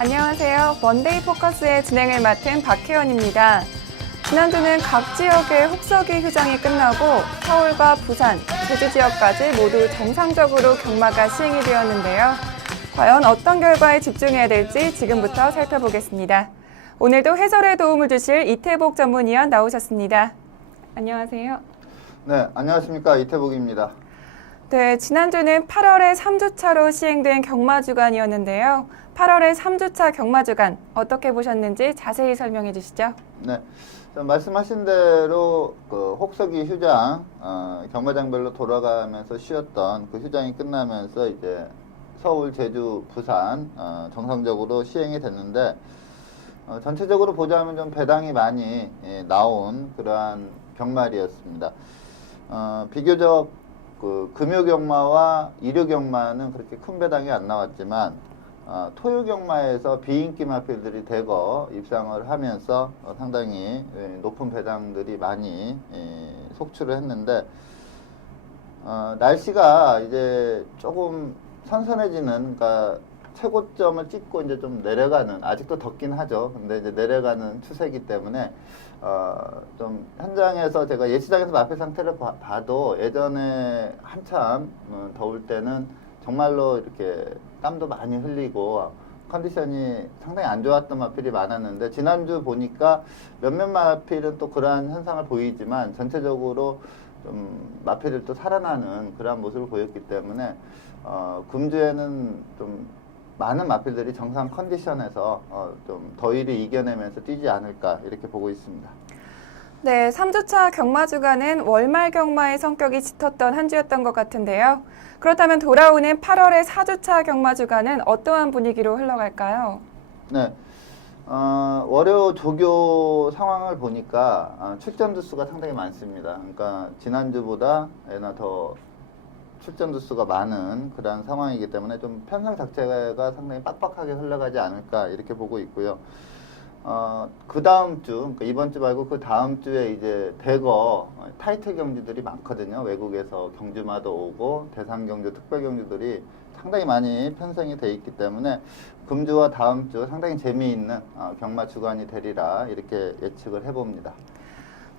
안녕하세요. 먼데이 포커스의 진행을 맡은 박혜원입니다. 지난주는 각 지역의 혹서기 휴장이 끝나고 서울과 부산, 제주 지역까지 모두 정상적으로 경마가 시행이 되었는데요. 과연 어떤 결과에 집중해야 될지 지금부터 살펴보겠습니다. 오늘도 해설에 도움을 주실 이태복 전문위원 나오셨습니다. 안녕하세요. 네, 안녕하십니까. 이태복입니다. 네, 지난주는 8월의 3주차로 시행된 경마주간이었는데요. 8월의 3주차 경마주간 어떻게 보셨는지 자세히 설명해 주시죠. 네, 말씀하신 대로 혹서기 휴장, 경마장별로 돌아가면서 쉬었던 그 휴장이 끝나면서 이제 서울, 제주, 부산 정상적으로 시행이 됐는데 전체적으로 보자면 좀 배당이 많이 나온 그러한 경마일이었습니다. 비교적 금요 경마와 일요 경마는 그렇게 큰 배당이 안 나왔지만 토요 경마에서 비인기 마필들이 대거 입상을 하면서 상당히 높은 배당들이 많이 속출을 했는데 날씨가 이제 조금 선선해지는, 그러니까 최고점을 찍고 이제 좀 내려가는, 아직도 덥긴 하죠. 근데 이제 내려가는 추세이기 때문에 좀 현장에서 제가 예시장에서 마필 상태를 봐도 예전에 한참 더울 때는 정말로 이렇게 땀도 많이 흘리고 컨디션이 상당히 안 좋았던 마필이 많았는데 지난주 보니까 몇몇 마필은 또 그러한 현상을 보이지만 전체적으로 좀 마필을 또 살아나는 그러한 모습을 보였기 때문에 금주에는 좀 많은 마필들이 정상 컨디션에서 좀 더위를 이겨내면서 뛰지 않을까 이렇게 보고 있습니다. 네, 3주차 경마주간은 월말 경마의 성격이 짙었던 한 주였던 것 같은데요. 그렇다면 돌아오는 8월의 4주차 경마주간은 어떠한 분위기로 흘러갈까요? 네, 월요 조교 상황을 보니까 출전 두수가 상당히 많습니다. 그러니까 지난주보다 더 출전 두수가 많은 그런 상황이기 때문에 좀 편성 자체가 상당히 빡빡하게 흘러가지 않을까 이렇게 보고 있고요. 그 다음 주, 그러니까 이번 주 말고 그 다음 주에 이제 대거 타이틀 경주들이 많거든요. 외국에서 경주마도 오고 대상 경주, 특별 경주들이 상당히 많이 편성이 돼 있기 때문에 금주와 다음 주 상당히 재미있는 경마 주간이 되리라 이렇게 예측을 해봅니다.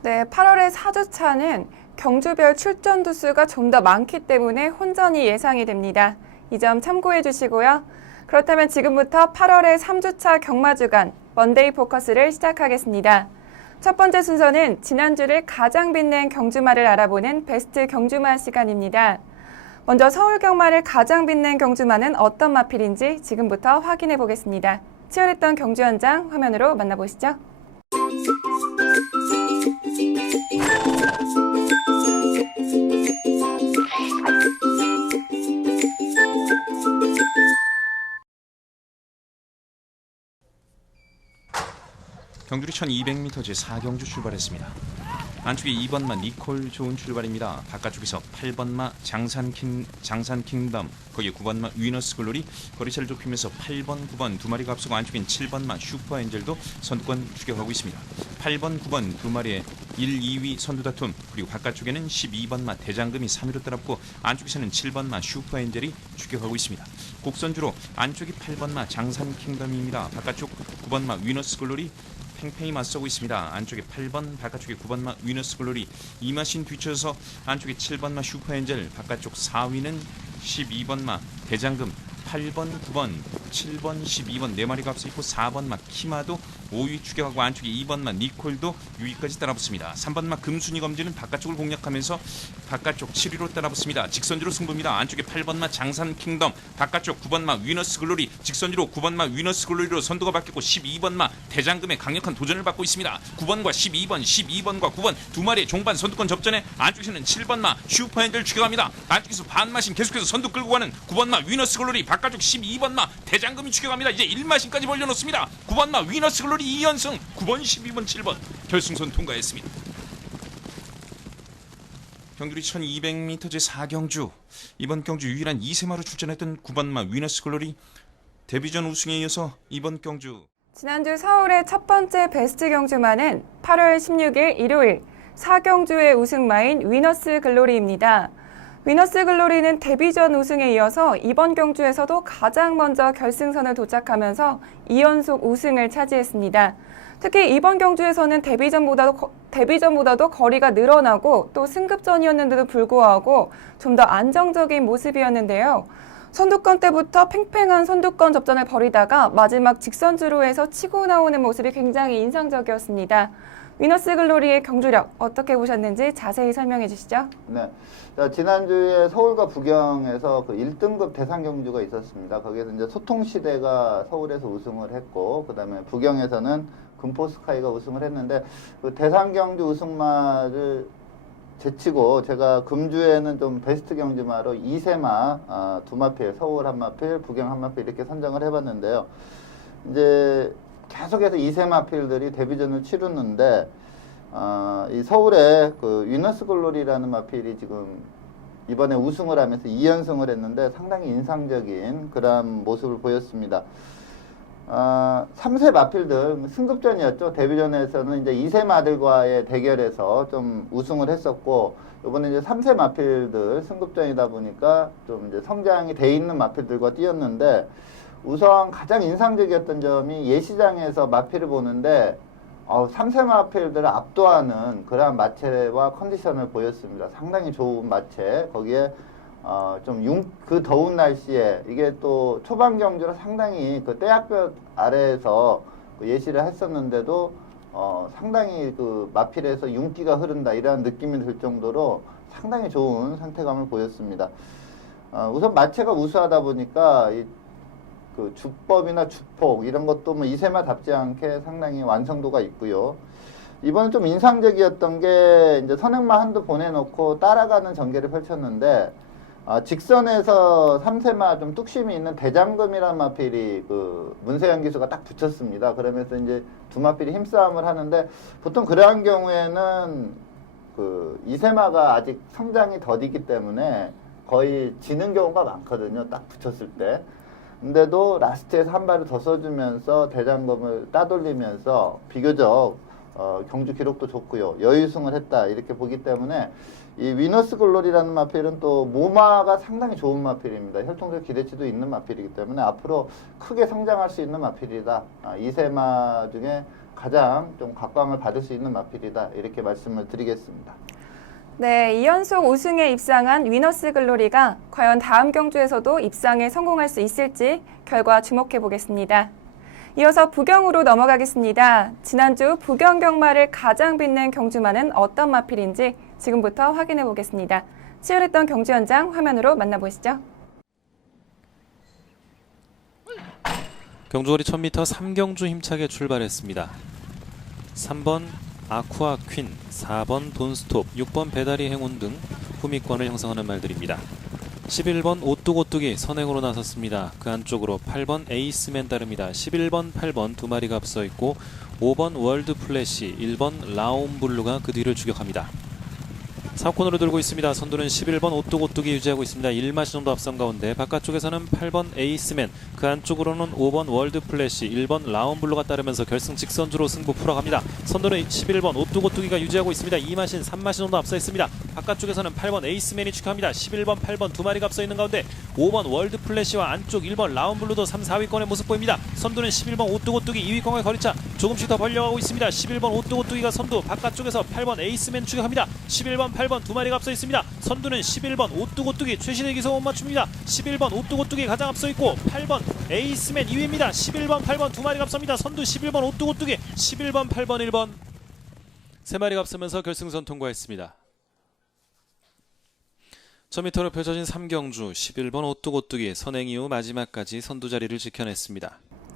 네, 8월의 4주차는 경주별 출전 두수가 좀 더 많기 때문에 혼전이 예상이 됩니다. 이 점 참고해 주시고요. 그렇다면 지금부터 8월의 3주차 경마주간 먼데이 포커스를 시작하겠습니다. 첫 번째 순서는 지난주를 가장 빛낸 경주마를 알아보는 베스트 경주마 시간입니다. 먼저 서울 경마를 가장 빛낸 경주마는 어떤 마필인지 지금부터 확인해 보겠습니다. 치열했던 경주 현장 화면으로 만나보시죠. 경주리 1200m 제4경주 출발했습니다. 안쪽에 2번마 니콜 좋은 출발입니다. 바깥쪽에서 8번마 장산킹덤, 거기에 9번마 위너스 글로리 거리차를 좁히면서 8번, 9번 두 마리가 앞서고 안쪽엔 7번마 슈퍼엔젤도 선두권 추격하고 있습니다. 8번, 9번 두 마리의 1, 2위 선두 다툼, 그리고 바깥쪽에는 12번마 대장금이 3위로 따랐고 안쪽에서는 7번마 슈퍼엔젤이 추격하고 있습니다. 곡선주로 안쪽이 8번마 장산킹덤입니다. 바깥쪽 9번마 위너스 글로리 팽팽히 맞서고 있습니다. 안쪽에 8번, 바깥쪽에 9번마 위너스 글로리, 이마신 뒤쳐서 안쪽에 7번마 슈퍼엔젤, 바깥쪽 4위는 12번마 대장금, 8번, 9번, 7번, 12번 네 마리가 앞서 있고 4번마 키마도 5위 추격하고 안쪽에 2번마 니콜도 6위까지 따라붙습니다. 3번마 금순이 검지는 바깥쪽을 공략하면서 바깥쪽 7위로 따라붙습니다. 직선주로 승부입니다. 안쪽에 8번마 장산 킹덤, 바깥쪽 9번마 위너스 글로리, 직선주로 9번마 위너스 글로리로 선두가 바뀌고 12번마 대장금의 강력한 도전을 받고 있습니다. 9번과 12번, 12번과 9번 두 마리의 종반 선두권 접전에 안쪽에서는 7번마 슈퍼핸들 추격합니다. 안쪽에서 반마신 계속해서 선두 끌고 가는 9번마 위너스 글로리, 바깥쪽 12번마 대장금이 추격합니다. 이제 1마신까지 벌려놓습니다. 9번마 위너스 글로리 2연승, 9번, 12번, 7번 결승선 통과했습니다. 경주리 1200m 제4경주, 이번 경주 유일한 2세마로 출전했던 9번마 위너스 글로리 데뷔전 우승에 이어서 이번 경주 지난주 서울의 첫 번째 베스트 경주마는 8월 16일 일요일 4경주의 우승마인 위너스 글로리입니다. 위너스 글로리는 데뷔전 우승에 이어서 이번 경주에서도 가장 먼저 결승선을 도착하면서 2연속 우승을 차지했습니다. 특히 이번 경주에서는 데뷔전보다도 거리가 늘어나고 또 승급전이었는데도 불구하고 좀 더 안정적인 모습이었는데요. 선두권 때부터 팽팽한 선두권 접전을 벌이다가 마지막 직선주로에서 치고 나오는 모습이 굉장히 인상적이었습니다. 위너스 글로리의 경주력 어떻게 보셨는지 자세히 설명해 주시죠. 네. 자, 지난주에 서울과 부경에서 그 1등급 대상 경주가 있었습니다. 거기에서 이제 소통시대가 서울에서 우승을 했고, 그 다음에 부경에서는 금포스카이가 우승을 했는데, 그 대상 경주 우승마를 제치고, 제가 금주에는 좀 베스트 경주마로 2세마, 2마필, 서울 1마필, 부경 1마필 이렇게 선정을 해봤는데요. 이제 계속해서 2세마필들이 데뷔전을 치르는데, 이 서울의 그 위너스 글로리라는 마필이 지금 이번에 우승을 하면서 2연승을 했는데 상당히 인상적인 그런 모습을 보였습니다. 3세 마필들 승급전이었죠. 데뷔전에서는 이제 2세 마들과의 대결에서 좀 우승을 했었고, 이번에 이제 3세 마필들 승급전이다 보니까 좀 이제 성장이 돼 있는 마필들과 뛰었는데, 우선 가장 인상적이었던 점이 예시장에서 마필을 보는데 3세 마필들을 압도하는 그러한 마체와 컨디션을 보였습니다. 상당히 좋은 마체. 거기에 그 더운 날씨에 이게 또 초반 경주라 상당히 그 떼약볕 아래에서 예시를 했었는데도 상당히 그 마필에서 윤기가 흐른다 이런 느낌이 들 정도로 상당히 좋은 상태감을 보였습니다. 우선 마체가 우수하다 보니까 그 주법이나 주폭 이런 것도 뭐 2세마답지 않게 상당히 완성도가 있고요. 이번에 좀 인상적이었던 게 이제 선행마 한두 보내놓고 따라가는 전개를 펼쳤는데, 직선에서 3세마 좀 뚝심이 있는 대장금이라는 마필이 그 문세영 기수가 딱 붙였습니다. 그러면서 이제 두 마필이 힘싸움을 하는데, 보통 그러한 경우에는 그 2세마가 아직 성장이 더디기 때문에 거의 지는 경우가 많거든요. 딱 붙였을 때. 근데도 라스트에서 한 발을 더 써주면서 대장금을 따돌리면서 비교적 경주 기록도 좋고요. 여유승을 했다 이렇게 보기 때문에 이 위너스 글로리라는 마필은 또 모마가 상당히 좋은 마필입니다. 혈통적 기대치도 있는 마필이기 때문에 앞으로 크게 성장할 수 있는 마필이다. 2세마 중에 가장 좀 각광을 받을 수 있는 마필이다. 이렇게 말씀을 드리겠습니다. 네, 2연속 우승에 입상한 위너스 글로리가 과연 다음 경주에서도 입상에 성공할 수 있을지 결과 주목해 보겠습니다. 이어서 부경으로 넘어가겠습니다. 지난주 부경 경마를 가장 빛낸 경주마는 어떤 마필인지 지금부터 확인해 보겠습니다. 치열했던 경주 현장 화면으로 만나보시죠. 경주거리 1000m 3경주 힘차게 출발했습니다. 3번 아쿠아 퀸, 4번 돈스톱, 6번 배다리 행운 등 후미권을 형성하는 말들입니다. 11번 오뚜고뚜기 선행으로 나섰습니다. 그 안쪽으로 8번 에이스맨 따릅니다. 11번, 8번 두 마리가 앞서 있고 5번 월드 플래시, 1번 라온블루가 그 뒤를 추격합니다. 4코너로 들고 있습니다. 선두는 11번 오뚜고뚜기 유지하고 있습니다. 1마시 정도 앞선 가운데 바깥쪽에서는 8번 에이스맨, 그 안쪽으로는 5번 월드 플래시, 1번 라온블루가 따르면서 결승 직선주로 승부 풀어갑니다. 선두는 11번 오뚜고뚜기가 유지하고 있습니다. 2마신 3마시 정도 앞서 있습니다. 바깥쪽에서는 8번 에이스맨이 추격합니다. 11번 8번 두 마리가 앞서 있는 가운데 5번 월드 플래시와 안쪽 1번 라온블루도 3, 4위권의 모습 보입니다. 선두는 11번 오뚜고뚜기 2위권의 거리차 조금씩 더 벌려가고 있습니다. 11번 오뚜고뚜기가 선두, 바깥쪽에서 8번 에이스맨 추격합니다. 11번 8번 두 마리가 앞서 있습니다. 선두는 11번 오뚜고뚜기 최신의 기소 못 맞춥니다. 11번 오뚜고뚜기 가장 앞서 있고 8번 에이스맨 2위입니다. 11번 8번 두 마리가 앞섭니다. 선두 11번 오뚜고뚜기, 11번 8번 1번 세 마리가 앞서면서 결승선 통과했습니다. 1000m로 펼쳐진 3경주 11번 오뚜고뚜기 선행 이후 마지막까지 선두 자리를 지켜냈습니다.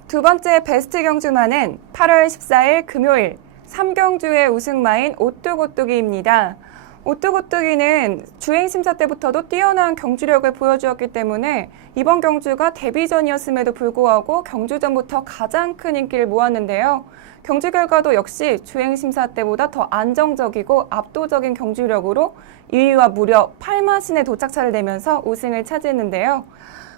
두 번째 베스트 경주마는 8월 14일 금요일 3경주의 우승마인 오뚜고뚜기입니다. 오뚜고뚜기는 주행심사 때부터도 뛰어난 경주력을 보여주었기 때문에 이번 경주가 데뷔전이었음에도 불구하고 경주전부터 가장 큰 인기를 모았는데요. 경주 결과도 역시 주행심사 때보다 더 안정적이고 압도적인 경주력으로 2위와 무려 8마신의 도착차를 내면서 우승을 차지했는데요.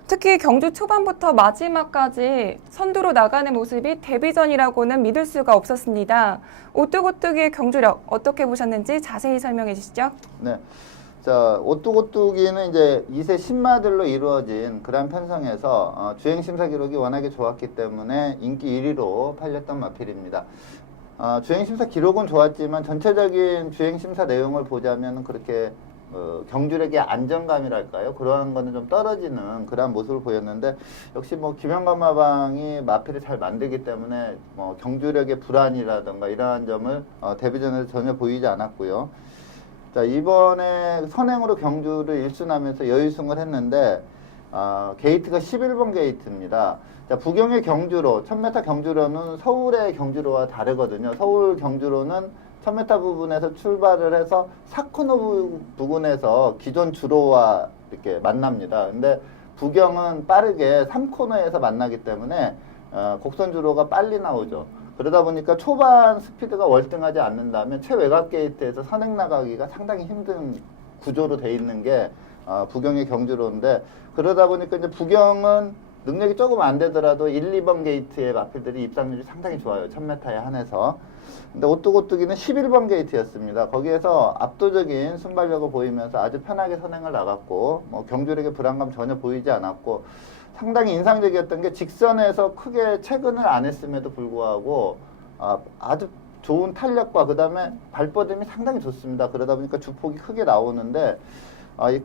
특히 경주 초반부터 마지막까지 선두로 나가는 모습이 데뷔전이라고는 믿을 수가 없었습니다. 오뚜고뚜기의 경주력 어떻게 보셨는지 자세히 설명해 주시죠. 네. 자, 오뚜고뚜기는 이제 2세 신마들로 이루어진 그란 편성에서 주행 심사 기록이 워낙에 좋았기 때문에 인기 1위로 팔렸던 마필입니다. 주행 심사 기록은 좋았지만 전체적인 주행 심사 내용을 보자면 그렇게 경주력의 안정감이랄까요? 그러한 거는 좀 떨어지는 그러한 모습을 보였는데 역시 뭐 김영감마방이 마필을 잘 만들기 때문에 뭐 경주력의 불안이라든가 이러한 점을 데뷔전에서 전혀 보이지 않았고요. 자, 이번에 선행으로 경주를 1순하면서 여유승을 했는데 게이트가 11번 게이트입니다. 자, 부경의 경주로 1000m 경주로는 서울의 경주로와 다르거든요. 서울 경주로는 1000m 부분에서 출발을 해서 4코너 부근에서 기존 주로와 이렇게 만납니다. 근데 부경은 빠르게 3코너에서 만나기 때문에 곡선 주로가 빨리 나오죠. 그러다 보니까 초반 스피드가 월등하지 않는다면 최외곽 게이트에서 선행 나가기가 상당히 힘든 구조로 돼 있는 게 부경의 경주로인데, 그러다 보니까 이제 부경은 능력이 조금 안 되더라도 1, 2번 게이트의 마필들이 입상률이 상당히 좋아요. 1000m에 한해서. 근데 오뚜고뚜기는 11번 게이트였습니다. 거기에서 압도적인 순발력을 보이면서 아주 편하게 선행을 나갔고, 뭐 경주력의 불안감 전혀 보이지 않았고, 상당히 인상적이었던 게 직선에서 크게 체근을 안 했음에도 불구하고 아주 좋은 탄력과 그 다음에 발뻗음이 상당히 좋습니다. 그러다 보니까 주폭이 크게 나오는데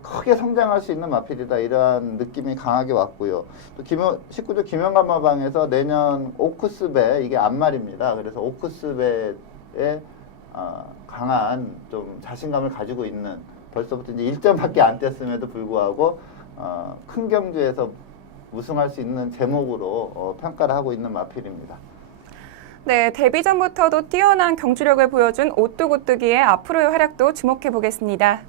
크게 성장할 수 있는 마필이다, 이러한 느낌이 강하게 왔고요. 또 19조 김영감마방에서 내년 오크스배, 이게 앞말입니다. 그래서 오크스배에 강한 좀 자신감을 가지고 있는, 벌써부터 이제 1점밖에 안 뗐음에도 불구하고 큰 경주에서 우승할 수 있는 제목으로 평가를 하고 있는 마필입니다. 네, 데뷔전부터도 뛰어난 경주력을 보여준 오뚜고뚜기의 앞으로의 활약도 주목해 보겠습니다.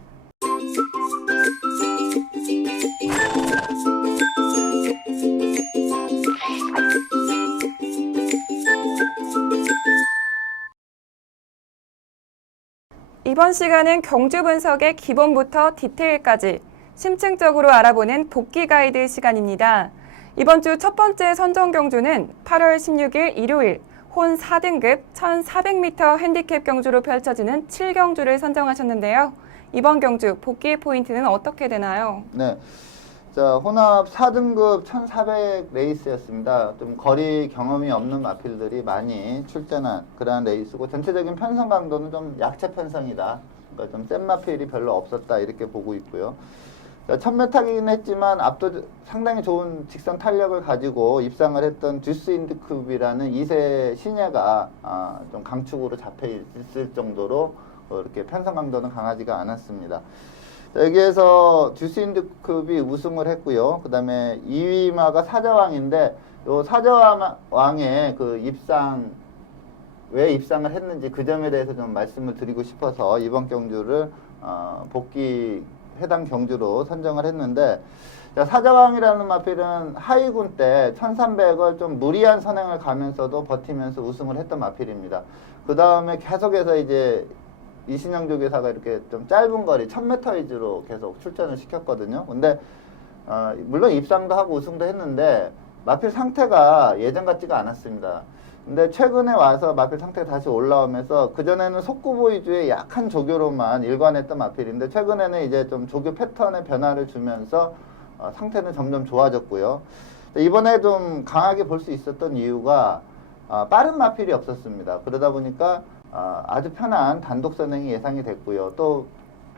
이번 시간은 경주 분석의 기본부터 디테일까지 심층적으로 알아보는 복귀 가이드 시간입니다. 이번 주 첫 번째 선정 경주는 8월 16일 일요일 혼 4등급 1400m 핸디캡 경주로 펼쳐지는 7경주를 선정하셨는데요. 이번 경주 복귀 포인트는 어떻게 되나요? 네. 자, 혼합 4등급 1400 레이스였습니다. 좀 거리 경험이 없는 마필들이 많이 출전한 그러한 레이스고, 전체적인 편성 강도는 좀 약체 편성이다. 그러니까 좀 센 마필이 별로 없었다, 이렇게 보고 있고요. 1000m이긴 했지만 상당히 좋은 직선 탄력을 가지고 입상을 했던 듀스 인드쿱이라는 2세 신예가 좀 강축으로 잡혀 있을 정도로 이렇게 편성 강도는 강하지가 않았습니다. 여기에서 듀스 인드쿱이 우승을 했고요. 그 다음에 2위마가 사자왕인데, 요 사자왕의 그 왜 입상을 했는지 그 점에 대해서 좀 말씀을 드리고 싶어서 이번 경주를 복귀 해당 경주로 선정을 했는데, 사자왕이라는 마필은 하이군 때 1300을 좀 무리한 선행을 가면서도 버티면서 우승을 했던 마필입니다. 그 다음에 계속해서 이제 이신영 조교사가 이렇게 좀 짧은 거리 1000m 위주로 계속 출전을 시켰거든요. 근데 물론 입상도 하고 우승도 했는데 마필 상태가 예전 같지가 않았습니다. 근데 최근에 와서 마필 상태가 다시 올라오면서, 그전에는 속구보 위주의 약한 조교로만 일관했던 마필인데 최근에는 이제 좀 조교 패턴의 변화를 주면서 상태는 점점 좋아졌고요. 이번에 좀 강하게 볼 수 있었던 이유가 빠른 마필이 없었습니다. 그러다 보니까 아주 편한 단독 선행이 예상이 됐고요. 또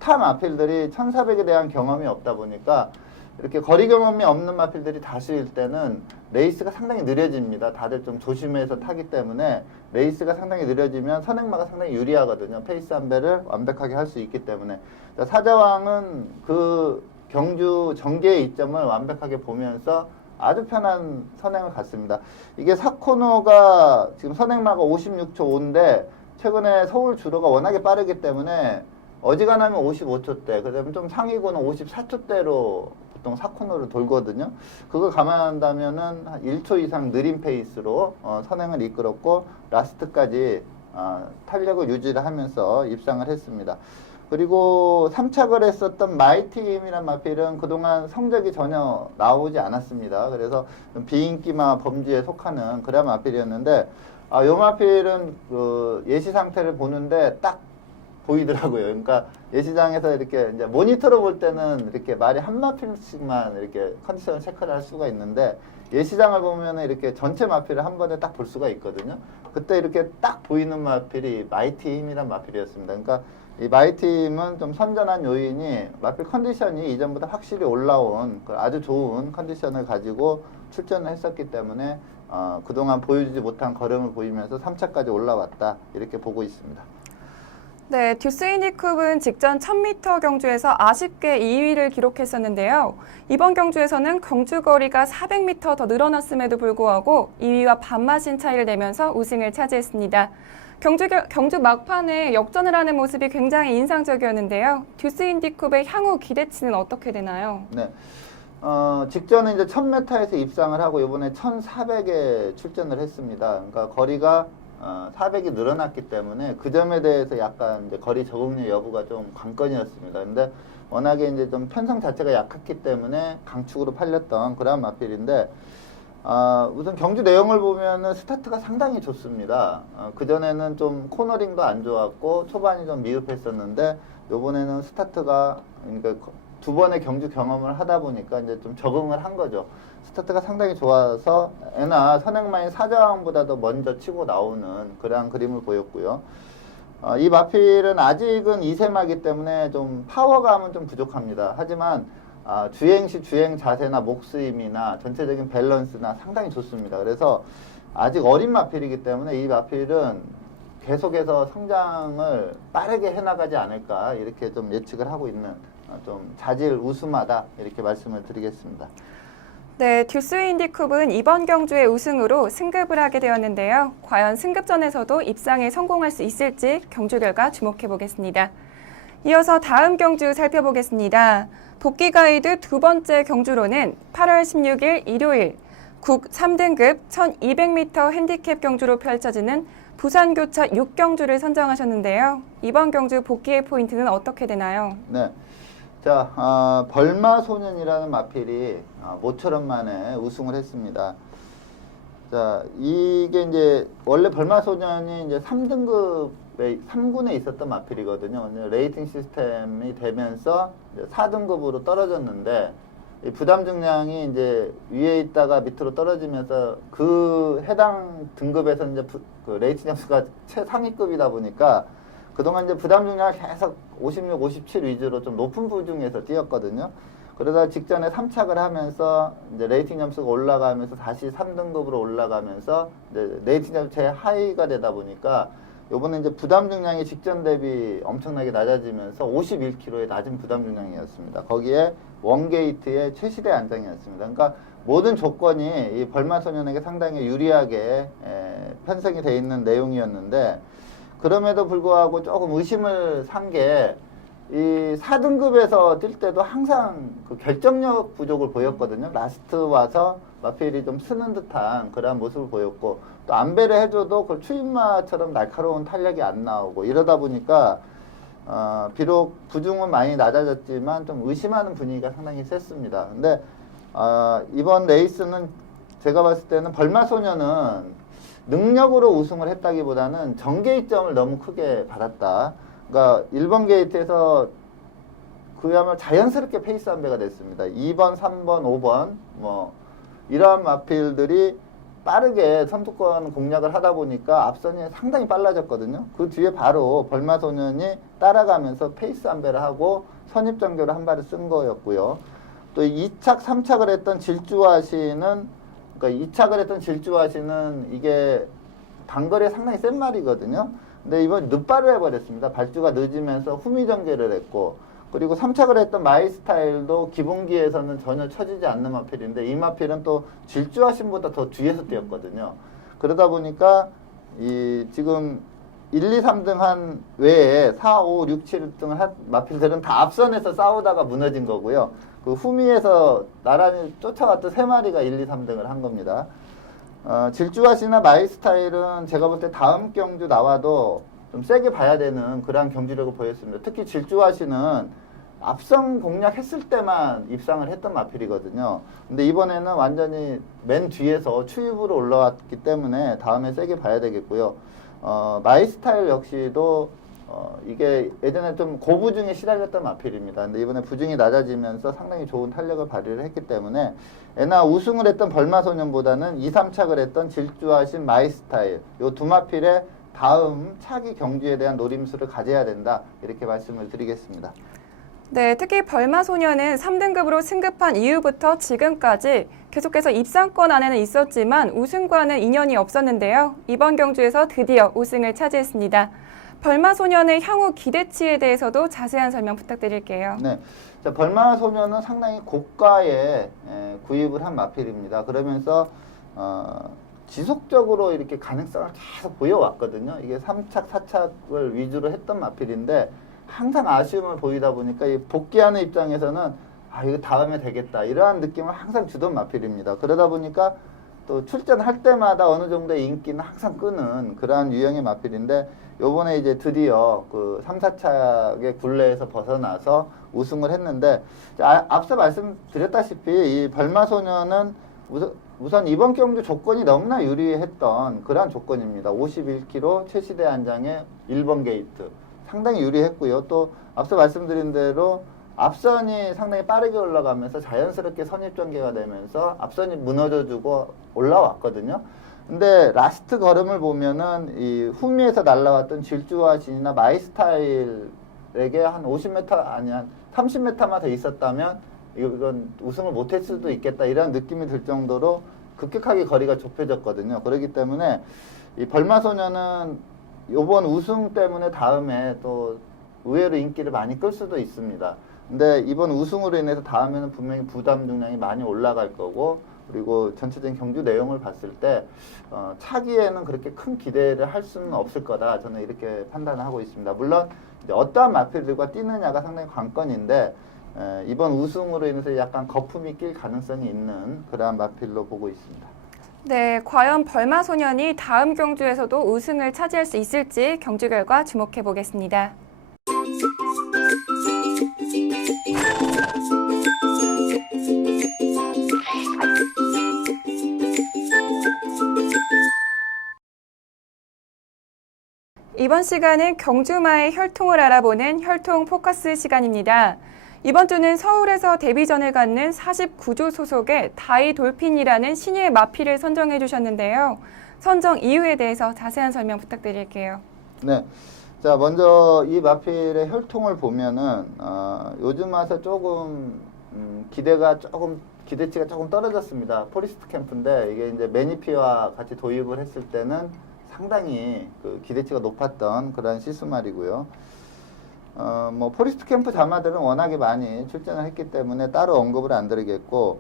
타 마필들이 1400에 대한 경험이 없다 보니까 이렇게 거리 경험이 없는 마필들이 다수일 때는 레이스가 상당히 느려집니다. 다들 좀 조심해서 타기 때문에 레이스가 상당히 느려지면 선행마가 상당히 유리하거든요. 페이스 한 배를 완벽하게 할 수 있기 때문에. 사자왕은 그 경주 전개의 이점을 완벽하게 보면서 아주 편한 선행을 갔습니다. 이게 4코너가 지금 선행마가 56초 5인데 최근에 서울 주로가 워낙에 빠르기 때문에 어지간하면 55초대, 그다음에 좀 상위고는 54초대로 보통 4코너를 돌거든요. 그걸 감안한다면은 1초 이상 느린 페이스로 선행을 이끌었고 라스트까지 탄력을 유지를 하면서 입상을 했습니다. 그리고 3착을 했었던 마이팀이란 마필은 그동안 성적이 전혀 나오지 않았습니다. 그래서 비인기마 범주에 속하는 그런 마필이었는데, 요 마필은 그 예시 상태를 보는데 딱 보이더라고요. 그러니까 예시장에서 이렇게 이제 모니터로 볼 때는 이렇게 말이 한 마필씩만 이렇게 컨디션을 체크를 할 수가 있는데 예시장을 보면은 이렇게 전체 마필을 한 번에 딱 볼 수가 있거든요. 그때 이렇게 딱 보이는 마필이 마이티 힘이란 마필이었습니다. 그러니까 이 마이티 힘은 좀 선전한 요인이 마필 컨디션이 이전보다 확실히 올라온 아주 좋은 컨디션을 가지고 출전을 했었기 때문에 그동안 보여주지 못한 걸음을 보이면서 3차까지 올라왔다 이렇게 보고 있습니다. 네, 듀스 인디쿱은 직전 1000m 경주에서 아쉽게 2위를 기록했었는데요. 이번 경주에서는 경주 거리가 400m 더 늘어났음에도 불구하고 2위와 반마신 차이를 내면서 우승을 차지했습니다. 경주 막판에 역전을 하는 모습이 굉장히 인상적이었는데요. 듀스 인디쿱의 향후 기대치는 어떻게 되나요? 네. 직전에 이제 1000m에서 입상을 하고 이번에 1400에 출전을 했습니다. 그러니까 거리가 400이 늘어났기 때문에 그 점에 대해서 약간 이제 거리 적응률 여부가 좀 관건이었습니다. 근데 워낙에 이제 좀 편성 자체가 약했기 때문에 강축으로 팔렸던 그런 마필인데 우선 경주 내용을 보면은 스타트가 상당히 좋습니다. 그전에는 좀 코너링도 안 좋았고 초반이 좀 미흡했었는데 요번에는 스타트가 그러니까 두 번의 경주 경험을 하다 보니까 이제 좀 적응을 한 거죠. 스타트가 상당히 좋아서 애나 선행마인 사자왕보다도 먼저 치고 나오는 그러한 그림을 보였고요. 이 마필은 아직은 2세마기 때문에 좀 파워감은 좀 부족합니다. 하지만 주행 시 주행 자세나 목스임이나 전체적인 밸런스나 상당히 좋습니다. 그래서 아직 어린 마필이기 때문에 이 마필은 계속해서 성장을 빠르게 해나가지 않을까 이렇게 좀 예측을 하고 있는 좀 자질 우수하다 이렇게 말씀을 드리겠습니다. 네, 듀스 인디쿱은 이번 경주의 우승으로 승급을 하게 되었는데요. 과연 승급전에서도 입상에 성공할 수 있을지 경주 결과 주목해 보겠습니다. 이어서 다음 경주 살펴보겠습니다. 도끼 가이드 두 번째 경주로는 8월 16일 일요일 국 3등급 1200m 핸디캡 경주로 펼쳐지는 부산교차 6경주를 선정하셨는데요. 이번 경주 복귀의 포인트는 어떻게 되나요? 네. 자, 벌마소년이라는 마필이 모처럼 만에 우승을 했습니다. 자, 이게 이제 원래 벌마소년이 이제 3등급에 3군에 있었던 마필이거든요. 레이팅 시스템이 되면서 4등급으로 떨어졌는데 이 부담 중량이 이제 위에 있다가 밑으로 떨어지면서 그 해당 등급에서 이제 그 레이팅 점수가 최상위급이다 보니까 그동안 이제 부담 중량을 계속 56, 57 위주로 좀 높은 부중에서 뛰었거든요. 그러다 직전에 3착을 하면서 이제 레이팅 점수가 올라가면서 다시 3등급으로 올라가면서 이제 레이팅 점수 최하위가 되다 보니까 요번에 이제 부담 중량이 직전 대비 엄청나게 낮아지면서 51kg의 낮은 부담 중량이었습니다. 거기에 원게이트의 최시대 안장이었습니다. 그러니까 모든 조건이 이 벌마소년에게 상당히 유리하게 편성이 되어 있는 내용이었는데 그럼에도 불구하고 조금 의심을 산 게 이 4등급에서 뛸 때도 항상 그 결정력 부족을 보였거든요. 라스트 와서 마필이 좀 쓰는 듯한 그런 모습을 보였고 또 안배를 해줘도 그 추임마처럼 날카로운 탄력이 안 나오고 이러다 보니까 비록 부중은 많이 낮아졌지만 좀 의심하는 분위기가 상당히 셌습니다. 근데 이번 레이스는 제가 봤을 때는 벌마소년은 능력으로 우승을 했다기보다는 정게이점을 너무 크게 받았다. 그러니까 1번 게이트에서 그야말로 자연스럽게 페이스 안배가 됐습니다. 2번, 3번, 5번 뭐 이러한 마필들이 빠르게 선두권 공략을 하다 보니까 앞선이 상당히 빨라졌거든요. 그 뒤에 바로 벌마소년이 따라가면서 페이스 안배를 하고 선입전교를 한 발을 쓴 거였고요. 또 2착, 3착을 했던 질주와시는 그러니까 2착을 했던 질주와시는 이게 단거리에 상당히 센 말이거든요. 근데 이번 늦발을 해버렸습니다. 발주가 늦으면서 후미전개를 했고 그리고 3착을 했던 마이스타일도 기본기에서는 전혀 처지지 않는 마필인데 이 마필은 또 질주하신보다 더 뒤에서 뛰었거든요. 그러다 보니까 이 지금 1, 2, 3등 한 외에 4, 5, 6, 7등을 한 마필들은 다 앞선에서 싸우다가 무너진 거고요. 그 후미에서 나란히 쫓아왔던 3마리가 1, 2, 3등을 한 겁니다. 질주하시나 마이스타일은 제가 볼 때 다음 경주 나와도 좀 세게 봐야 되는 그러한 경주력을 보였습니다. 특히 질주하시는 앞선 공략했을 때만 입상을 했던 마필이거든요. 근데 이번에는 완전히 맨 뒤에서 추입으로 올라왔기 때문에 다음에 세게 봐야 되겠고요. 마이스타일 역시도 이게 예전에 좀 고부중에 시달렸던 마필입니다. 근데 이번에 부중이 낮아지면서 상당히 좋은 탄력을 발휘를 했기 때문에 애나 우승을 했던 벌마소년보다는 2, 3착을 했던 질주하신 마이스타일 요 두 마필의 다음 차기 경주에 대한 노림수를 가져야 된다. 이렇게 말씀을 드리겠습니다. 네, 특히 벌마소년은 3등급으로 승급한 이후부터 지금까지 계속해서 입상권 안에는 있었지만 우승과는 인연이 없었는데요. 이번 경주에서 드디어 우승을 차지했습니다. 벌마소년의 향후 기대치에 대해서도 자세한 설명 부탁드릴게요. 네, 자, 벌마소년은 상당히 고가에 구입을 한 마필입니다. 그러면서 지속적으로 이렇게 가능성을 계속 보여왔거든요. 이게 3착, 4착을 위주로 했던 마필인데 항상 아쉬움을 보이다 보니까 이 복귀하는 입장에서는 아 이거 다음에 되겠다 이러한 느낌을 항상 주던 마필입니다. 그러다 보니까 또 출전할 때마다 어느 정도의 인기는 항상 끄는 그러한 유형의 마필인데 요번에 이제 드디어 그 3, 4착의 굴레에서 벗어나서 우승을 했는데 앞서 말씀드렸다시피 이 벌마소년은 우선 이번 경주 조건이 너무나 유리했던 그러한 조건입니다. 51km 최시대 안장의 1번 게이트 상당히 유리했고요. 또 앞서 말씀드린 대로 앞선이 상당히 빠르게 올라가면서 자연스럽게 선입전개가 되면서 앞선이 무너져주고 올라왔거든요. 근데 라스트 걸음을 보면은 이 후미에서 날라왔던 질주화신이나 마이스타일에게 한 50m 아니 한 30m만 더 있었다면 이건 우승을 못할 수도 있겠다 이런 느낌이 들 정도로 급격하게 거리가 좁혀졌거든요. 그렇기 때문에 이 벌마소년은 이번 우승 때문에 다음에 또 의외로 인기를 많이 끌 수도 있습니다. 근데 이번 우승으로 인해서 다음에는 분명히 부담 중량이 많이 올라갈 거고 그리고 전체적인 경주 내용을 봤을 때 차기에는 그렇게 큰 기대를 할 수는 없을 거다. 저는 이렇게 판단을 하고 있습니다. 물론 이제 어떠한 마필들과 뛰느냐가 상당히 관건인데 이번 우승으로 인해서 약간 거품이 낄 가능성이 있는 그러한 마필로 보고 있습니다. 네, 과연 벌마소년이 다음 경주에서도 우승을 차지할 수 있을지 경주 결과 주목해 보겠습니다. 이번 시간은 경주마의 혈통을 알아보는 혈통 포커스 시간입니다. 이번 주는 서울에서 데뷔전을 갖는 49조 소속의 다이돌핀이라는 신예 마필을 선정해 주셨는데요. 선정 이유에 대해서 자세한 설명 부탁드릴게요. 네. 자, 먼저 이 마필의 혈통을 보면은 요즘 와서 조금 기대치가 조금 떨어졌습니다. 포리스트 캠프인데 이게 이제 매니피와 같이 도입을 했을 때는 상당히 그 기대치가 높았던 그런 시스말이고요. 뭐 포리스트 캠프 자마들은 워낙에 많이 출전을 했기 때문에 따로 언급을 안 드리겠고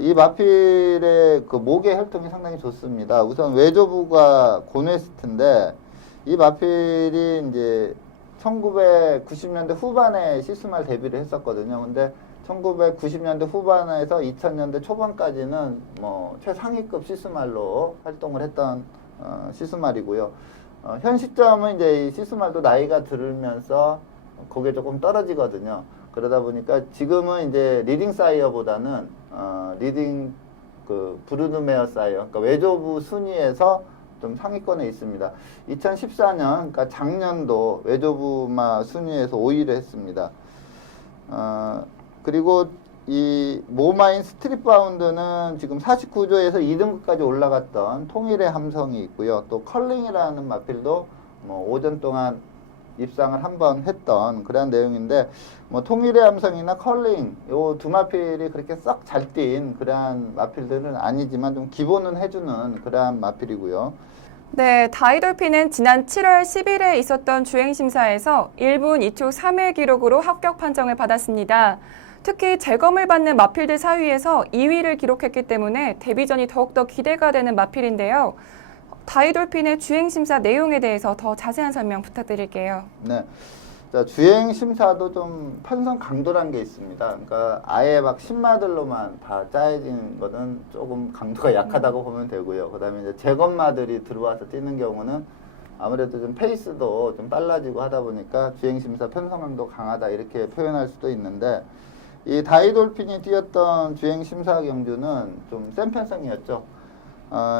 이 마필의 그 목의 혈통이 상당히 좋습니다. 우선 외조부가 곤웨스트인데 이 마필이 이제 1990년대 후반에 시스말 데뷔를 했었거든요. 근데 1990년대 후반에서 2000년대 초반까지는 뭐 최상위급 시스말로 활동을 했던 시스말이고요. 현 시점은 이제 이 시스말도 나이가 들면서 그게 조금 떨어지거든요. 그러다 보니까 지금은 이제 리딩 사이어보다는 리딩 그 브루드메어 사이어, 그러니까 외조부 순위에서 좀 상위권에 있습니다. 2014년, 그러니까 작년도 외조부마 순위에서 5위를 했습니다. 그리고 이 모마인 스트릿바운드는 지금 49조에서 2등급까지 올라갔던 통일의 함성이 있고요. 또 컬링이라는 마필도 뭐 오전 동안 입상을 한번 했던 그런 내용인데 뭐 통일의 함성이나 컬링 요 두 마필이 그렇게 썩 잘 뛴 그러한 마필들은 아니지만 좀 기본은 해주는 그러한 마필이고요. 네, 다이돌핀은 지난 7월 10일에 있었던 주행심사에서 1분 2초 3의 기록으로 합격 판정을 받았습니다. 특히 재검을 받는 마필들 사이에서 2위를 기록했기 때문에 데뷔전이 더욱더 기대가 되는 마필인데요. 다이돌핀의 주행심사 내용에 대해서 더 자세한 설명 부탁드릴게요. 네. 자, 주행심사도 좀 편성 강도란 게 있습니다. 그러니까 아예 막 신마들로만 다 짜여진 거는 조금 강도가 약하다고 보면 되고요. 그 다음에 이제 재검마들이 들어와서 뛰는 경우는 아무래도 좀 페이스도 좀 빨라지고 하다 보니까 주행심사 편성감도 강하다 이렇게 표현할 수도 있는데 이 다이돌핀이 뛰었던 주행심사 경주는 좀 센 편성이었죠.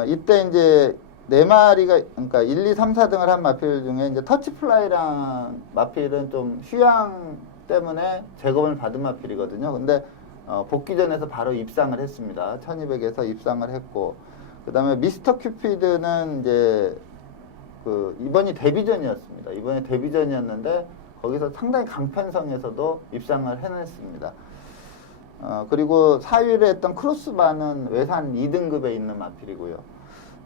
이때 이제 네 마리가, 그러니까 1, 2, 3, 4등을 한 마필 중에 이제 터치플라이랑 마필은 좀 휴양 때문에 재검을 받은 마필이거든요. 근데 복귀전에서 바로 입상을 했습니다. 1200에서 입상을 했고, 그 다음에 미스터 큐피드는 이제 이번이 데뷔전이었습니다. 이번에 데뷔전이었는데 거기서 상당히 강편성에서도 입상을 해냈습니다. 그리고 4위를 했던 크로스바는 외산 2등급에 있는 마필이고요.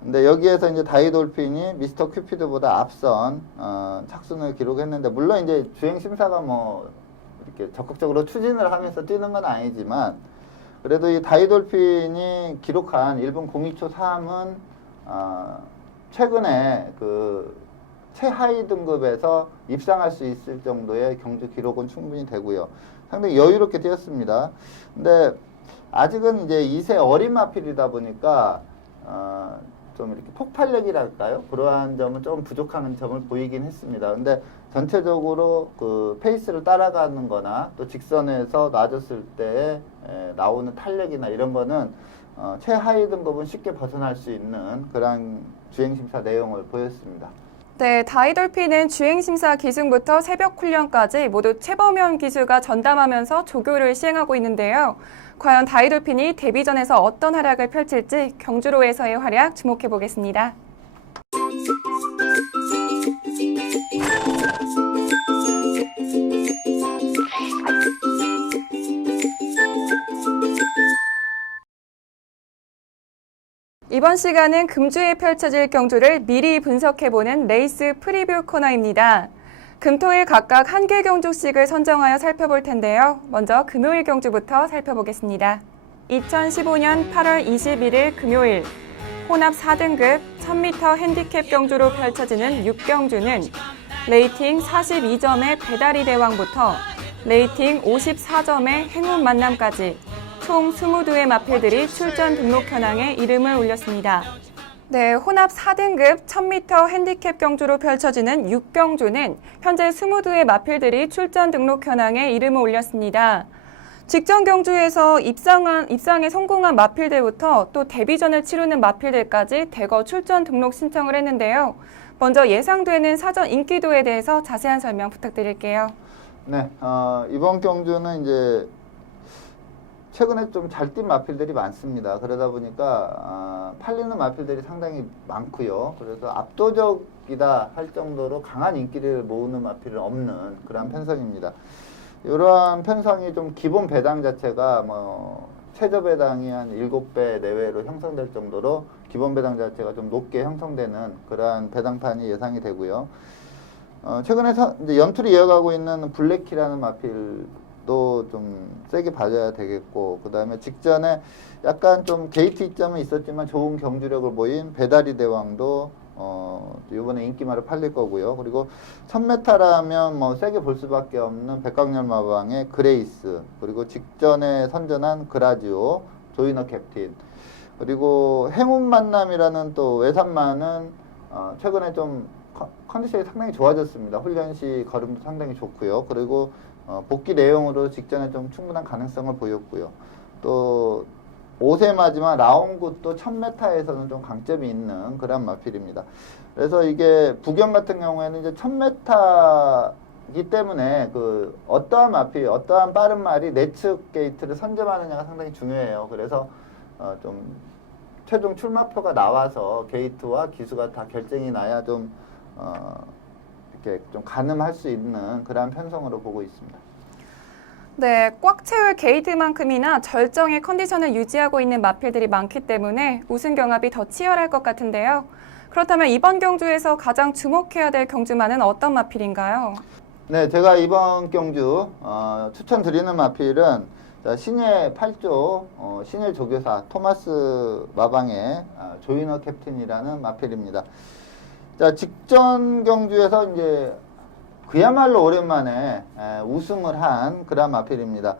근데 여기에서 이제 다이돌핀이 미스터 큐피드보다 앞선 착순을 기록했는데, 물론 이제 주행 심사가 뭐 이렇게 적극적으로 추진을 하면서 뛰는 건 아니지만, 그래도 이 다이돌핀이 기록한 1분 02초 3은 최근에 최하위 등급에서 입상할 수 있을 정도의 경주 기록은 충분히 되고요. 상당히 여유롭게 뛰었습니다. 근데 아직은 이제 2세 어린 마필이다 보니까 좀 이렇게 폭발력이랄까요? 그러한 점은 좀 부족한 점을 보이긴 했습니다. 근데 전체적으로 페이스를 따라가는 거나 또 직선에서 놔줬을 때 나오는 탄력이나 이런 거는 최하위 등급은 쉽게 벗어날 수 있는 그런 주행심사 내용을 보였습니다. 네, 다이돌핀은 주행심사 기승부터 새벽 훈련까지 모두 최범현 기수가 전담하면서 조교를 시행하고 있는데요. 과연 다이돌핀이 데뷔전에서 어떤 활약을 펼칠지 경주로에서의 활약 주목해 보겠습니다. 이번 시간은 금주에 펼쳐질 경주를 미리 분석해보는 레이스 프리뷰 코너입니다. 금토일 각각 한 개 경주씩을 선정하여 살펴볼 텐데요. 먼저 금요일 경주부터 살펴보겠습니다. 2015년 8월 21일 금요일 혼합 4등급 1000m 핸디캡 경주로 펼쳐지는 6경주는 레이팅 42점의 배다리 대왕부터 레이팅 54점의 행운 만남까지 총 22의 마필들이 출전 등록 현황에 이름을 올렸습니다. 네, 혼합 4등급 1000m 핸디캡 경주로 펼쳐지는 6경주는 현재 22의 마필들이 출전 등록 현황에 이름을 올렸습니다. 직전 경주에서 입상에 성공한 마필들부터 또 데뷔전을 치르는 마필들까지 대거 출전 등록 신청을 했는데요. 먼저 예상되는 사전 인기도에 대해서 자세한 설명 부탁드릴게요. 네, 이번 경주는 이제 최근에 좀 잘 뛴 마필들이 많습니다. 그러다 보니까 팔리는 마필들이 상당히 많고요. 그래서 압도적이다 할 정도로 강한 인기를 모으는 마필은 없는 그런 편성입니다. 이러한 편성이 좀 기본 배당 자체가 최저 배당이 한 7배 내외로 형성될 정도로 기본 배당 자체가 좀 높게 형성되는 그러한 배당판이 예상이 되고요. 최근에 이제 연투를 이어가고 있는 블랙키라는 마필도 좀 세게 봐줘야 되겠고, 그 다음에 직전에 약간 좀 게이트 이점은 있었지만 좋은 경주력을 보인 배다리 대왕도 이번에 인기말을 팔릴 거고요. 그리고 1000m라면 세게 볼 수밖에 없는 백광열 마방의 그레이스, 그리고 직전에 선전한 그라지오, 조이너 캡틴, 그리고 행운 만남이라는 또 외산마는 최근에 좀 컨디션이 상당히 좋아졌습니다. 훈련 시 걸음도 상당히 좋고요. 그리고 복귀 내용으로 직전에 좀 충분한 가능성을 보였고요. 또 5세마지만 라운굿도 1000m에서는 좀 강점이 있는 그런 마필입니다. 그래서 이게 부경 같은 경우에는 이제 1000m이기 때문에 어떠한 마필, 어떠한 빠른 말이 내측 게이트를 선점하느냐가 상당히 중요해요. 그래서 좀 최종 출마표가 나와서 게이트와 기수가 다 결정이 나야 좀 이렇게 좀 가늠할 수 있는 그런 편성으로 보고 있습니다. 네, 꽉 채울 게이트만큼이나 절정의 컨디션을 유지하고 있는 마필들이 많기 때문에 우승 경합이 더 치열할 것 같은데요. 그렇다면 이번 경주에서 가장 주목해야 될 경주마는 어떤 마필인가요? 네, 제가 이번 경주 추천드리는 마필은 신예 8조 신예 조교사 토마스 마방의 조이너 캡틴이라는 마필입니다. 자, 직전 경주에서 이제 그야말로 오랜만에 우승을 한 그런 마필입니다.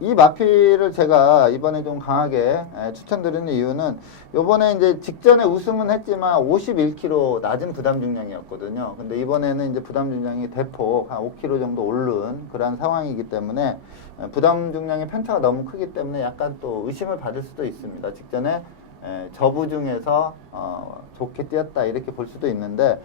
이 마필을 제가 이번에 좀 강하게 추천드리는 이유는, 요번에 이제 직전에 우승은 했지만 51kg 낮은 부담 중량이었거든요. 근데 이번에는 이제 부담 중량이 대폭 한 5kg 정도 오른 그런 상황이기 때문에 부담 중량의 편차가 너무 크기 때문에 약간 또 의심을 받을 수도 있습니다. 직전에 저부 중에서 좋게 뛰었다 이렇게 볼 수도 있는데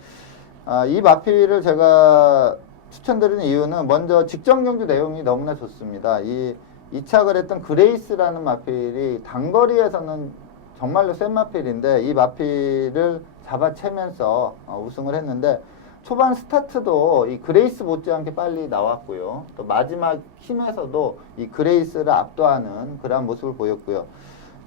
이 마필을 제가 추천드리는 이유는 먼저 직전 경주 내용이 너무나 좋습니다. 이 이착을 했던 그레이스라는 마필이 단거리에서는 정말로 센 마필인데 이 마필을 잡아채면서 우승을 했는데 초반 스타트도 이 그레이스 못지않게 빨리 나왔고요. 또 마지막 힘에서도 이 그레이스를 압도하는 그러한 모습을 보였고요.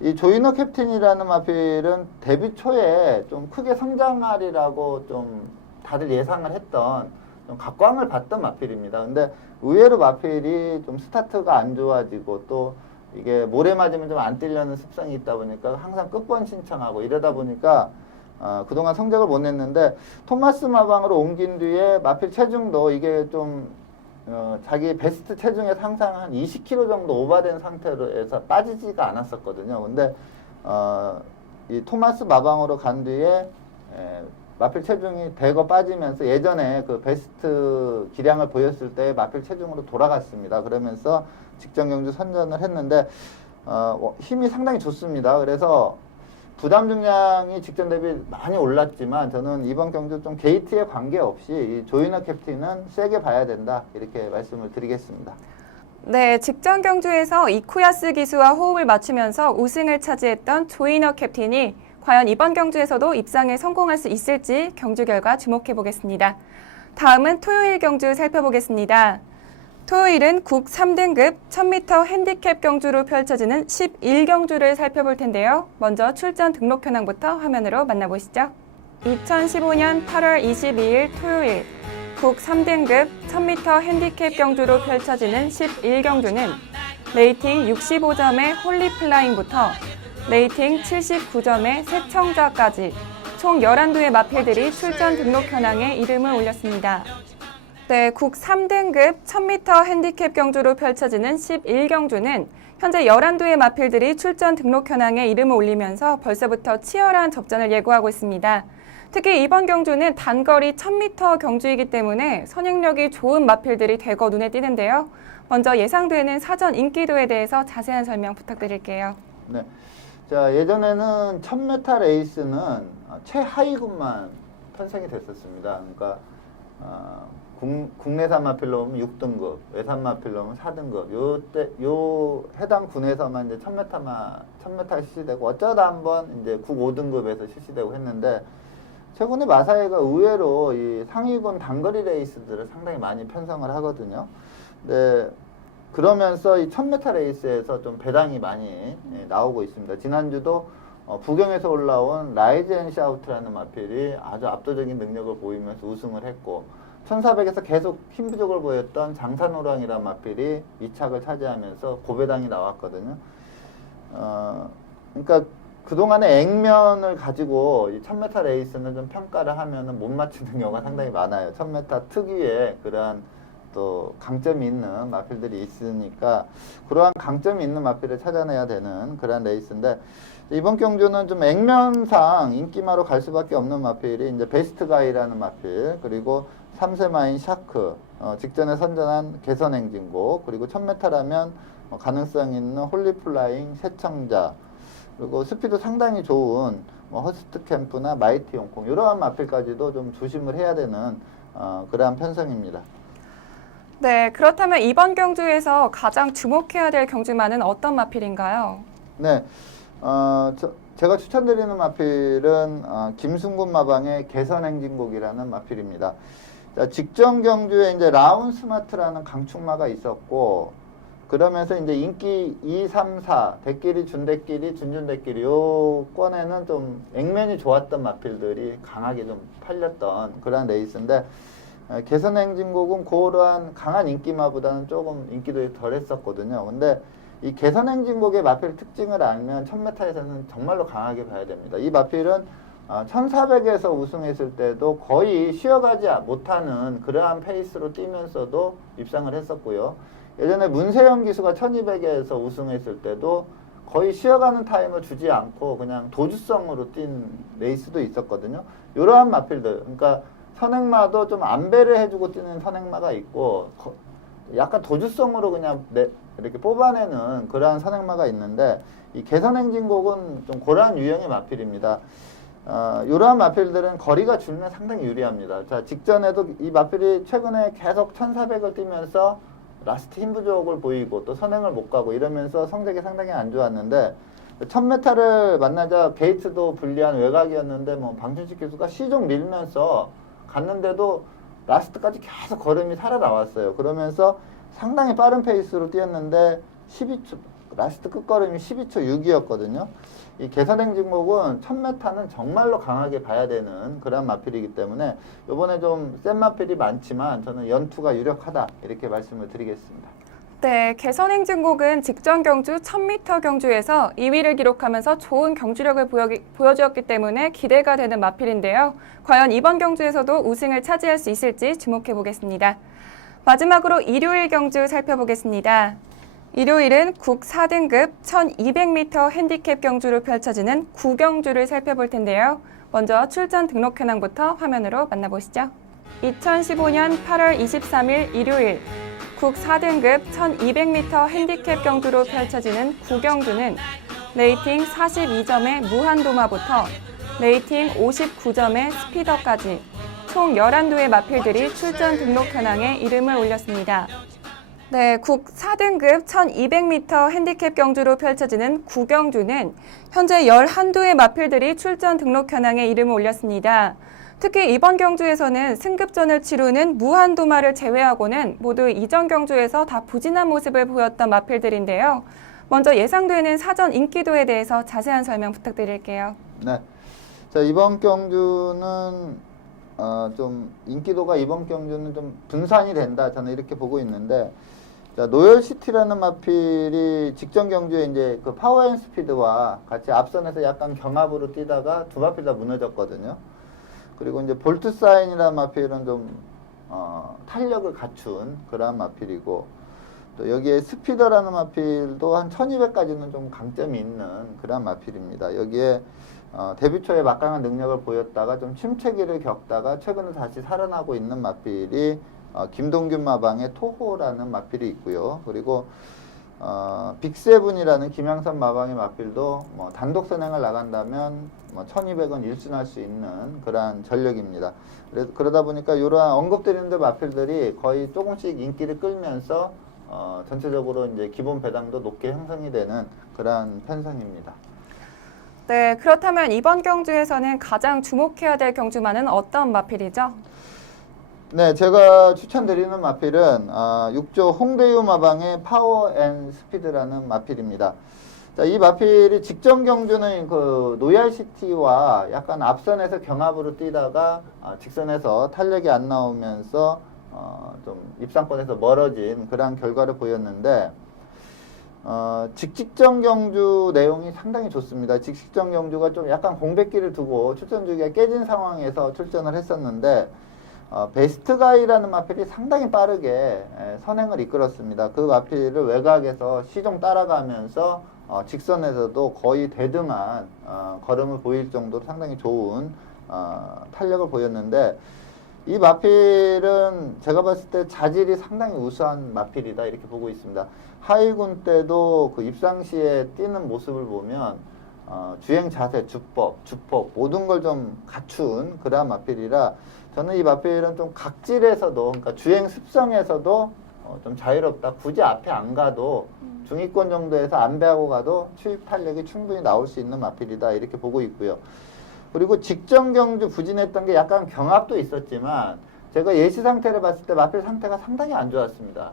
이 조이너 캡틴이라는 마필은 데뷔 초에 좀 크게 성장하리라고 좀 다들 예상을 했던 좀 각광을 받던 마필입니다. 근데 의외로 마필이 좀 스타트가 안 좋아지고 또 이게 모래 맞으면 좀 안 뛰려는 습성이 있다 보니까 항상 끝번 신청하고 이러다 보니까 그동안 성적을 못 냈는데 토마스 마방으로 옮긴 뒤에 마필 체중도 이게 좀 자기 베스트 체중에서 항상 한 20kg 정도 오버된 상태로해서 빠지지가 않았었거든요. 근데 이 토마스 마방으로 간 뒤에 마필 체중이 대거 빠지면서 예전에 그 베스트 기량을 보였을 때 마필 체중으로 돌아갔습니다. 그러면서 직전 경주 선전을 했는데 힘이 상당히 좋습니다. 그래서 부담 중량이 직전 대비 많이 올랐지만 저는 이번 경주 좀 게이트에 관계없이 이 조이너 캡틴은 세게 봐야 된다 이렇게 말씀을 드리겠습니다. 네, 직전 경주에서 이쿠야스 기수와 호흡을 맞추면서 우승을 차지했던 조이너 캡틴이 과연 이번 경주에서도 입상에 성공할 수 있을지 경주 결과 주목해 보겠습니다. 다음은 토요일 경주 살펴보겠습니다. 토요일은 국 3등급 1000m 핸디캡 경주로 펼쳐지는 11경주를 살펴볼 텐데요. 먼저 출전 등록 현황부터 화면으로 만나보시죠. 2015년 8월 22일 토요일 국 3등급 1000m 핸디캡 경주로 펼쳐지는 11경주는 레이팅 65점의 홀리플라잉부터 레이팅 79점의 새청자까지 총 11두의 마필들이 출전 등록 현황에 이름을 올렸습니다. 네, 국 3등급 1000m 핸디캡 경주로 펼쳐지는 11경주는 현재 11두의 마필들이 출전 등록 현황에 이름을 올리면서 벌써부터 치열한 접전을 예고하고 있습니다. 특히 이번 경주는 단거리 1000m 경주이기 때문에 선행력이 좋은 마필들이 대거 눈에 띄는데요. 먼저 예상되는 사전 인기도에 대해서 자세한 설명 부탁드릴게요. 네. 자, 예전에는 1000m 레이스는 최하위군만 편성이 됐었습니다. 그러니까 국내산 마필로 보면 6등급, 외산 마필로 보면 4등급. 요 해당 군에서만 이제 1000m 실시되고 어쩌다 한번 이제 국 5등급에서 실시되고 했는데 최근에 마사회가 의외로 이 상위군 단거리 레이스들을 상당히 많이 편성을 하거든요. 네. 그러면서 이 1000m 레이스에서 좀 배당이 많이 나오고 있습니다. 지난주도 부경에서 올라온 라이즈 앤 샤우트라는 마필이 아주 압도적인 능력을 보이면서 우승을 했고 1400에서 계속 힘 부족을 보였던 장산호랑이라는 마필이 2착을 차지하면서 고배당이 나왔거든요. 그러니까 그동안의 액면을 가지고 이 1000m 레이스는 좀 평가를 하면은 못 맞추는 경우가 상당히 많아요. 1000m 특유의 그러한 또 강점이 있는 마필들이 있으니까 그러한 강점이 있는 마필을 찾아내야 되는 그런 레이스인데 이번 경주는 좀 액면상 인기마로 갈 수밖에 없는 마필이 이제 베스트 가이라는 마필 그리고 3세마인 샤크 직전에 선전한 개선행진곡 그리고 1000m라면 가능성 있는 홀리플라잉 새청자 그리고 스피드 상당히 좋은 허스트 캠프나 마이티 용콩 이러한 마필까지도 좀 조심을 해야 되는 그러한 편성입니다. 네, 그렇다면 이번 경주에서 가장 주목해야 될 경주마는 어떤 마필인가요? 네, 제가 추천드리는 마필은 김순군 마방의 개선행진곡이라는 마필입니다. 자, 직전 경주에 이제 라운 스마트라는 강축마가 있었고 그러면서 이제 인기 2, 3, 4 대끼리, 준대끼리, 준준대끼리 요 권에는 좀 액면이 좋았던 마필들이 강하게 좀 팔렸던 그런 레이스인데 개선행진곡은 그러한 강한 인기마보다는 조금 인기도 덜 했었거든요. 근데 이 개선행진곡의 마필 특징을 알면 1000m에서는 정말로 강하게 봐야 됩니다. 이 마필은 1400에서 우승했을 때도 거의 쉬어가지 못하는 그러한 페이스로 뛰면서도 입상을 했었고요. 예전에 문세영 기수가 1200에서 우승했을 때도 거의 쉬어가는 타임을 주지 않고 그냥 도주성으로 뛴 레이스도 있었거든요. 이러한 마필들, 그러니까 선행마도 좀 안배를 해주고 뛰는 선행마가 있고 약간 도주성으로 그냥 이렇게 뽑아내는 그러한 선행마가 있는데 이 개선행진곡은 좀 그러한 유형의 마필입니다. 이러한 마필들은 거리가 줄면 상당히 유리합니다. 자, 직전에도 이 마필이 최근에 계속 1400을 뛰면서 라스트 힘 부족을 보이고 또 선행을 못 가고 이러면서 성적이 상당히 안 좋았는데 1000m를 만나자 게이트도 불리한 외곽이었는데 뭐 방준식 기수가 시종 밀면서 갔는데도 라스트까지 계속 걸음이 살아나왔어요. 그러면서 상당히 빠른 페이스로 뛰었는데 12초, 라스트 끝걸음이 12초 6이었거든요. 이 개선행진곡은 1000m는 정말로 강하게 봐야 되는 그런 마필이기 때문에 이번에 좀 센 마필이 많지만 저는 연투가 유력하다 이렇게 말씀을 드리겠습니다. 네, 개선행진곡은 직전 경주 1000m 경주에서 2위를 기록하면서 좋은 경주력을 보여주었기 때문에 기대가 되는 마필인데요. 과연 이번 경주에서도 우승을 차지할 수 있을지 주목해 보겠습니다. 마지막으로 일요일 경주 살펴보겠습니다. 일요일은 국 4등급 1200m 핸디캡 경주로 펼쳐지는 구경주를 살펴볼 텐데요. 먼저 출전 등록 현황부터 화면으로 만나보시죠. 2015년 8월 23일 일요일 국 4등급 1200m 핸디캡 경주로 펼쳐지는 구경주는 레이팅 42점의 무한도마부터 레이팅 59점의 스피더까지 총 11두의 마필들이 출전 등록 현황에 이름을 올렸습니다. 네, 국 4등급 1200m 핸디캡 경주로 펼쳐지는 구경주는 현재 11두의 마필들이 출전 등록 현황에 이름을 올렸습니다. 특히 이번 경주에서는 승급전을 치르는 무한도마를 제외하고는 모두 이전 경주에서 다 부진한 모습을 보였던 마필들인데요. 먼저 예상되는 사전 인기도에 대해서 자세한 설명 부탁드릴게요. 네, 자 이번 경주는 좀 인기도가 이번 경주는 좀 분산이 된다 저는 이렇게 보고 있는데 자, 노열시티라는 마필이 직전 경주에 이제 그 파워앤스피드와 같이 앞선에서 약간 경합으로 뛰다가 두 마필 다 무너졌거든요. 그리고 이제 볼트사인이라는 마필은 좀 탄력을 갖춘 그러한 마필이고 또 여기에 스피더라는 마필도 한 1200까지는 좀 강점이 있는 그러한 마필입니다. 여기에 데뷔 초에 막강한 능력을 보였다가 좀 침체기를 겪다가 최근에 다시 살아나고 있는 마필이 김동균 마방의 토호라는 마필이 있고요. 그리고 빅세븐이라는 김양선 마방의 마필도 뭐 단독 선행을 나간다면 뭐 1200은 일순할 수 있는 그러한 전력입니다. 그러다 보니까 이러한 언급드리는 마필들이 거의 조금씩 인기를 끌면서 전체적으로 이제 기본 배당도 높게 형성이 되는 그러한 편성입니다. 네, 그렇다면 이번 경주에서는 가장 주목해야 될 경주마는 어떤 마필이죠? 네, 제가 추천드리는 마필은 6조 홍대유 마방의 파워 앤 스피드라는 마필입니다. 자, 이 마필이 직전 경주는 그 노얄시티와 약간 앞선에서 경합으로 뛰다가 직선에서 탄력이 안 나오면서 좀 입상권에서 멀어진 그러한 결과를 보였는데 직직전 경주 내용이 상당히 좋습니다. 직직전 경주가 좀 약간 공백기를 두고 출전 주기가 깨진 상황에서 출전을 했었는데 베스트가이라는 마필이 상당히 빠르게 선행을 이끌었습니다. 그 마필을 외곽에서 시종 따라가면서 직선에서도 거의 대등한 걸음을 보일 정도로 상당히 좋은 탄력을 보였는데 이 마필은 제가 봤을 때 자질이 상당히 우수한 마필이다 이렇게 보고 있습니다. 하이군 때도 그 입상 시에 뛰는 모습을 보면 주행 자세, 주법 모든 걸 좀 갖춘 그러한 마필이라 저는 이 마필은 좀 각질에서도 그러니까 주행 습성에서도 좀 자유롭다. 굳이 앞에 안 가도 중위권 정도에서 안배하고 가도 추입 탄력이 충분히 나올 수 있는 마필이다 이렇게 보고 있고요. 그리고 직전 경주 부진했던 게 약간 경합도 있었지만 제가 예시 상태를 봤을 때 마필 상태가 상당히 안 좋았습니다.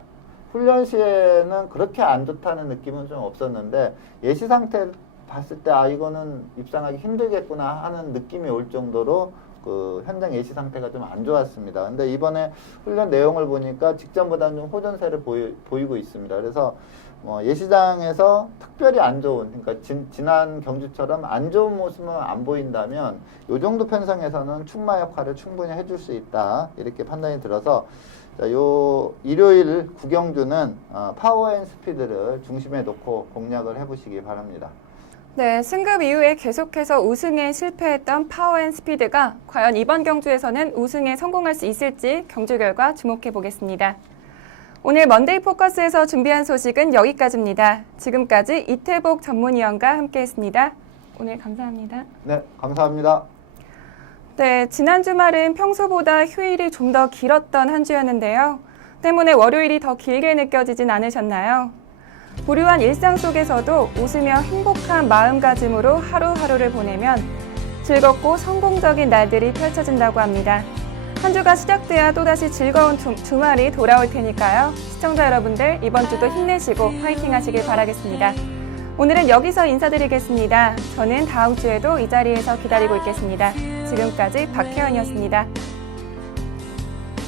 훈련 시에는 그렇게 안 좋다는 느낌은 좀 없었는데 예시 상태 봤을 때 이거는 입상하기 힘들겠구나 하는 느낌이 올 정도로 그 현장 예시 상태가 좀 안 좋았습니다. 근데 이번에 훈련 내용을 보니까 직전보다는 좀 호전세를 보이고 있습니다. 그래서 뭐 예시장에서 특별히 안 좋은, 그러니까 지난 경주처럼 안 좋은 모습은 안 보인다면 이 정도 편성에서는 충마 역할을 충분히 해줄 수 있다 이렇게 판단이 들어서 자, 요 일요일 구경주는 파워 앤 스피드를 중심에 놓고 공략을 해보시기 바랍니다. 네, 승급 이후에 계속해서 우승에 실패했던 파워 앤 스피드가 과연 이번 경주에서는 우승에 성공할 수 있을지 경주 결과 주목해 보겠습니다. 오늘 먼데이 포커스에서 준비한 소식은 여기까지입니다. 지금까지 이태복 전문위원과 함께했습니다. 오늘 감사합니다. 네, 감사합니다. 네, 지난 주말은 평소보다 휴일이 좀 더 길었던 한 주였는데요. 때문에 월요일이 더 길게 느껴지진 않으셨나요? 부유한 일상 속에서도 웃으며 행복한 마음가짐으로 하루하루를 보내면 즐겁고 성공적인 날들이 펼쳐진다고 합니다. 한 주가 시작돼야 또다시 즐거운 주말이 돌아올 테니까요. 시청자 여러분들 이번 주도 힘내시고 화이팅 하시길 바라겠습니다. 오늘은 여기서 인사드리겠습니다. 저는 다음 주에도 이 자리에서 기다리고 있겠습니다. 지금까지 박혜연이었습니다.